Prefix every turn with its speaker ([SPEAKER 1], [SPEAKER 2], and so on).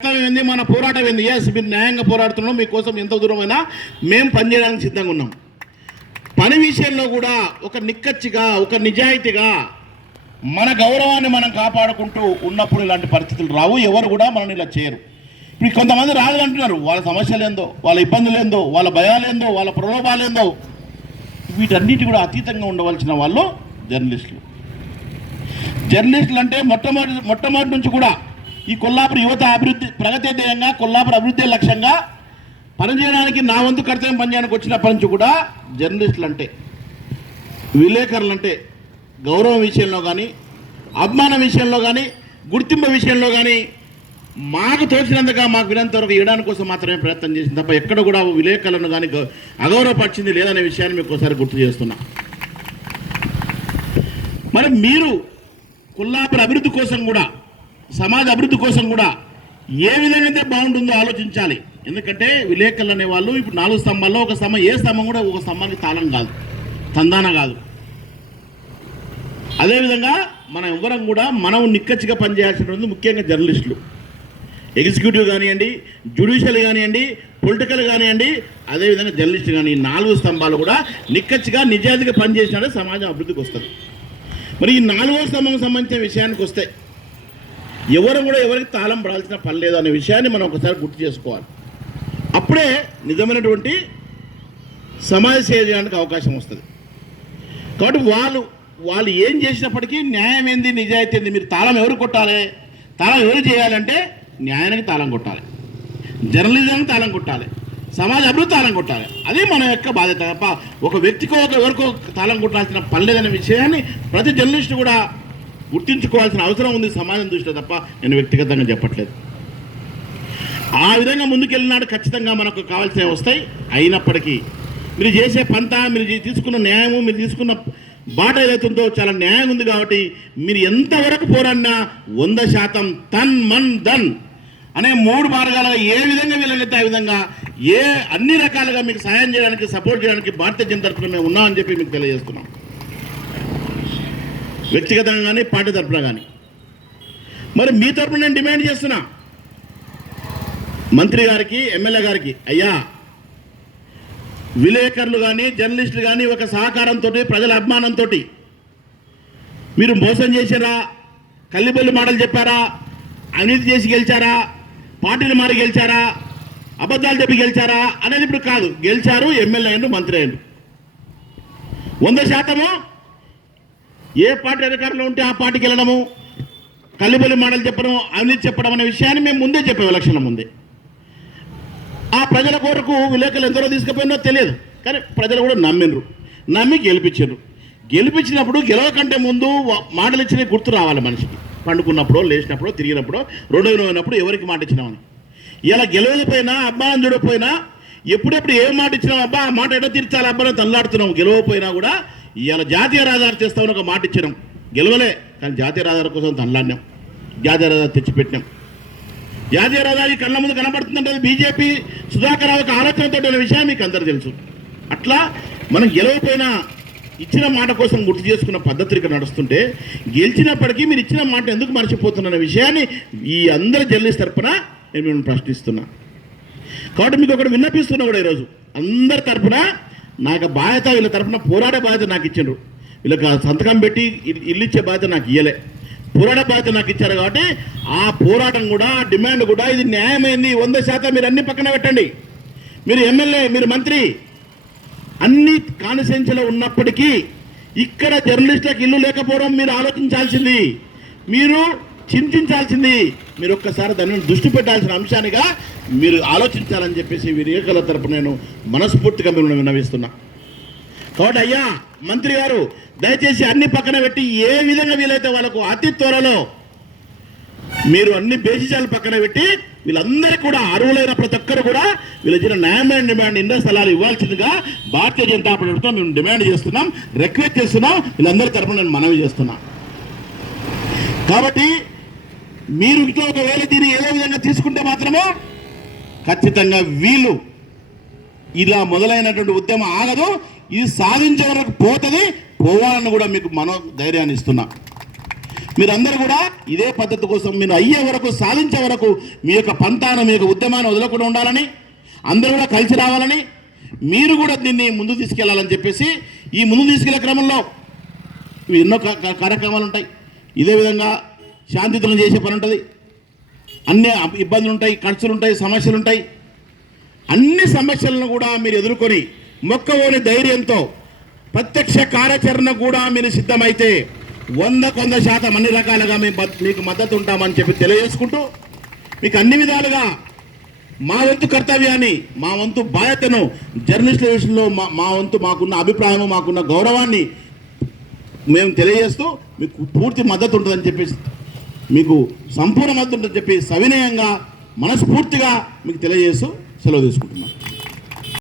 [SPEAKER 1] ఏంది మన పోరాటం ఏంది? ఎస్ మీరు న్యాయంగా పోరాడుతున్నాం మీకోసం ఎంత దూరమైనా మేము పనిచేయడానికి సిద్ధంగా ఉన్నాం. పని విషయంలో కూడా ఒక నిక్కచ్చిగా ఒక నిజాయితీగా మన గౌరవాన్ని మనం కాపాడుకుంటూ ఉన్నప్పుడు ఇలాంటి పరిస్థితులు రావు. ఎవరు కూడా మనల్ని ఇలా చేయరు. ఇప్పుడు కొంతమంది రాదు అంటున్నారు. వాళ్ళ సమస్యలు ఏందో వాళ్ళ ఇబ్బందులు ఏందో వాళ్ళ భయాలు ఏందో వాళ్ళ ప్రలోభాలు ఏందో వీటన్నిటి కూడా అతీతంగా ఉండవలసిన వాళ్ళు జర్నలిస్టులు. జర్నలిస్టులు అంటే మొట్టమొదటి మొట్టమొదటి నుంచి కూడా ఈ కొల్లాపురం యువత అభివృద్ధి ప్రగతి ధ్యేయంగా కొల్లాపురం అభివృద్ధి లక్ష్యంగా పనిచేయడానికి నా వంతు కర్తవ్యం పనిచేయడానికి వచ్చినప్పటి నుంచి కూడా జర్నలిస్టులు అంటే విలేకరులు అంటే గౌరవం విషయంలో కానీ అభిమానం విషయంలో కానీ గుర్తింపు విషయంలో కానీ మాకు తోచినందుగా మాకు వినంత వరకు ఇవ్వడానికి కోసం మాత్రమే ప్రయత్నం చేసింది తప్ప ఎక్కడ కూడా విలేకరులను కానీ అగౌరవపరిచింది లేదనే విషయాన్ని మీకు ఒకసారి గుర్తు చేస్తున్నా. మరి మీరు కొల్లాపురం అభివృద్ధి కోసం కూడా సమాజ అభివృద్ధి కోసం కూడా ఏ విధంగా బాగుంటుందో ఆలోచించాలి. ఎందుకంటే విలేకరులు అనేవాళ్ళు ఇప్పుడు నాలుగు స్తంభాల్లో ఒక స్తంభం ఏ స్తంభం కూడా ఒక స్తంభానికి తాళం కాదు తందాన కాదు. అదేవిధంగా మనం ఎవ్వరం కూడా మనం నిక్కచ్చిగా పనిచేయాల్సినటువంటి ముఖ్యంగా జర్నలిస్టులు. ఎగ్జిక్యూటివ్ కానివ్వండి జ్యుడిషియల్ కానివ్వండి పొలిటికల్ కానివ్వండి అదేవిధంగా జర్నలిస్ట్ కానీ ఈ నాలుగు స్తంభాలు కూడా నిక్కచ్చిగా నిజాయితీగా పనిచేసినట్టే సమాజం అభివృద్ధికి వస్తుంది. మరి ఈ నాలుగో స్తంభం సంబంధించిన విషయానికి వస్తే ఎవరు కూడా ఎవరికి తాళం పడాల్సిన పని లేదు అనే విషయాన్ని మనం ఒకసారి గుర్తు చేసుకోవాలి. అప్పుడే నిజమైనటువంటి సమాజ సేవ చేయడానికి అవకాశం వస్తుంది. కాబట్టి వాళ్ళు వాళ్ళు ఏం చేసినప్పటికీ న్యాయం ఏంది నిజాయితీ ఏంది మీరు తాళం ఎవరు కొట్టాలి తాళం ఎవరు చేయాలంటే న్యాయానికి తాళం కొట్టాలి జర్నలిజానికి తాళం కొట్టాలి సమాజ అభివృద్ధి తాళం కొట్టాలి. అదే మన యొక్క బాధ్యత. తప్ప ఒక వ్యక్తికో ఒక ఎవరికో తాళం కొట్టాల్సిన పని లేదనే విషయాన్ని ప్రతి జర్నలిస్టు కూడా గుర్తించుకోవాల్సిన అవసరం ఉంది సమాజం దృష్టిలో తప్ప నేను వ్యక్తిగతంగా చెప్పట్లేదు. ఆ విధంగా ముందుకెళ్ళినాడు ఖచ్చితంగా మనకు కావాల్సినవి వస్తాయి. అయినప్పటికీ మీరు చేసే పంత మీరు తీసుకున్న న్యాయము మీరు తీసుకున్న బాట ఏదైతుందో చాలా న్యాయం ఉంది కాబట్టి మీరు ఎంతవరకు పోరాడినా వంద శాతం తన్ మన్ దన్ అనే మూడు మార్గాలుగా ఏ విధంగా వీళ్ళైతే ఆ విధంగా ఏ అన్ని రకాలుగా మీకు సహాయం చేయడానికి సపోర్ట్ చేయడానికి భారతీయ జనతా తరఫున మేము ఉన్నామని చెప్పి మీకు తెలియజేస్తున్నాం. వ్యక్తిగతంగా కానీ పార్టీ తరఫున కానీ మరి మీ తరఫున నేను డిమాండ్ చేస్తున్నా. మంత్రి గారికి ఎమ్మెల్యే గారికి అయ్యా విలేకరులు కానీ జర్నలిస్టులు కానీ ఒక సహకారంతో ప్రజల అభిమానంతో మీరు మోసం చేశారా? కల్లిబొల్లి మాటలు చెప్పారా? అవినీతి చేసి గెలిచారా? పార్టీని మారి గెలిచారా? అబద్ధాలు చెప్పి గెలిచారా? అనేది ఇప్పుడు కాదు. గెలిచారు ఎమ్మెల్యే అయ్యారు మంత్రి అయ్యారు వంద శాతము ఏ పార్టీ అధికారంలో ఉంటే ఆ పార్టీకి వెళ్ళడము? కలిబలి మాటలు చెప్పడం అవినీతి చెప్పడం అనే విషయాన్ని మేము ముందే చెప్పాము ఎలక్షన్ల ముందే. ఆ ప్రజల కొరకు విలేకరులు ఎందరో తీసుకుపోయినో తెలియదు. కానీ ప్రజలు కూడా నమ్మిండ్రు. నమ్మి గెలిపించారు గెలిపించినప్పుడు గెలవకంటే ముందు మాటలు ఇచ్చిన గుర్తు రావాలి మనిషికి. పండుకున్నప్పుడు లేచినప్పుడు తిరిగినప్పుడు రెండో అయినప్పుడు ఎవరికి మాట ఇచ్చినామని. ఇలా గెలవకపోయినా అబ్బాయిని చూడకపోయినా ఎప్పుడెప్పుడు ఏ మాట ఇచ్చినాం అబ్బా ఆ మాట ఎట్లా తీర్చాలి అబ్బాయి తల్లాడుతున్నాం. గెలవకపోయినా కూడా ఇవాళ జాతీయ రహదారి చేస్తామని ఒక మాట ఇచ్చినాం. గెలవలే కానీ జాతీయ రహదారి కోసం తనలాడినాం. జాతీయ రహదారి తెచ్చిపెట్టినాం. జాతీయ రహదారి కళ్ళ ముందు కనబడుతుందంటే అది బీజేపీ సుధాకర్ ఒక ఆలోచనతో ఉన్న విషయం మీకు అందరు తెలుసు. అట్లా మనం గెలవకపోయినా ఇచ్చిన మాట కోసం గుర్తు చేసుకున్న పద్ధతి ఇక్కడ నడుస్తుంటే గెలిచినప్పటికీ మీరు ఇచ్చిన మాట ఎందుకు మర్చిపోతున్న విషయాన్ని ఈ అందరి జర్నలిస్ట్ తరపున నేను మిమ్మల్ని ప్రశ్నిస్తున్నా. కాబట్టి మీకు ఒకటి విన్నపిస్తున్నా కూడా ఈరోజు. అందరి తరపున నాకు బాధ్యత వీళ్ళ తరఫున పోరాడే బాధ్యత నాకు ఇచ్చిండ్రు. వీళ్ళకి సంతకం పెట్టి ఇల్లు- ఇల్లు ఇచ్చే బాధ్యత నాకు ఇయ్యలే. పోరాట బాధ్యత నాకు ఇచ్చారు కాబట్టి ఆ పోరాటం కూడా డిమాండ్ కూడా ఇది న్యాయమైంది. వంద శాతం మీరు అన్ని పక్కన పెట్టండి. మీరు ఎమ్మెల్యే మీరు మంత్రి అన్ని కాన్స్టిట్యున్సీలో ఉన్నప్పటికీ ఇక్కడ జర్నలిస్టులకు ఇల్లు లేకపోవడం మీరు ఆలోచించాల్సింది. మీరు చింతించాల్సింది. మీరు ఒక్కసారి దాని దృష్టి పెట్టాల్సిన అంశానిగా మీరు ఆలోచించాలని చెప్పేసి విలేకరుల తరపు నేను మనస్ఫూర్తిగా మిమ్మల్ని విన్నవిస్తున్నా. కాబట్టి అయ్యా మంత్రి గారు దయచేసి అన్ని పక్కన పెట్టి ఏ విధంగా వీలైతే వాళ్ళకు అతి త్వరలో మీరు అన్ని బేసిజాలు పక్కన పెట్టి వీళ్ళందరికీ కూడా అర్హులైన ప్రతి ఒక్కరు కూడా వీళ్ళు న్యాయమైన డిమాండ్ ఇండ స్థలాలు ఇవ్వాల్సిందిగా భారతీయ జనతా పార్టీతో మేము డిమాండ్ చేస్తున్నాం రిక్వెస్ట్ చేస్తున్నాం. వీళ్ళందరి తరపున నేను మనవి చేస్తున్నాను కాబట్టి మీరు ఇంట్లో ఒకవేళ దీన్ని ఏదో విధంగా తీసుకుంటే మాత్రమే ఖచ్చితంగా వీళ్ళు ఇలా మొదలైనటువంటి ఉద్యమం ఆగదు. ఇది సాధించే వరకు పోతుంది. పోవాలని కూడా మీకు మనో ధైర్యాన్ని ఇస్తున్నా. మీరందరూ కూడా ఇదే పద్ధతి కోసం మీరు అయ్యే వరకు సాధించే వరకు మీ యొక్క పంతాను మీ యొక్క ఉద్యమాన్ని వదలకుండా ఉండాలని అందరూ కూడా కలిసి రావాలని మీరు కూడా దీన్ని ముందు తీసుకెళ్ళాలని చెప్పేసి ఈ ముందు తీసుకెళ్ళే క్రమంలో ఎన్నో కార్యక్రమాలు ఉంటాయి. ఇదే విధంగా శాంతితులను చేసే పని ఉంటుంది. అన్ని ఇబ్బందులు ఉంటాయి ఖర్చులు ఉంటాయి సమస్యలు ఉంటాయి అన్ని సమస్యలను కూడా మీరు ఎదుర్కొని మొక్కవోని ధైర్యంతో ప్రత్యక్ష కార్యాచరణ కూడా మీరు సిద్ధమైతే వందకు వంద శాతం అన్ని రకాలుగా మేము మీకు మద్దతు ఉంటామని చెప్పి తెలియజేసుకుంటూ మీకు అన్ని విధాలుగా మా వంతు కర్తవ్యాన్ని మా వంతు బాధ్యతను జర్నలిస్టుల విషయంలో మా మా వంతు మాకున్న అభిప్రాయము మాకున్న గౌరవాన్ని మేము తెలియజేస్తూ మీకు పూర్తి మద్దతు ఉంటుందని చెప్పేసి మీకు సంపూర్ణ చెప్పి సవినయంగా మనస్ఫూర్తిగా మీకు తెలియజేస్తూ సెలవు తీసుకుంటున్నాను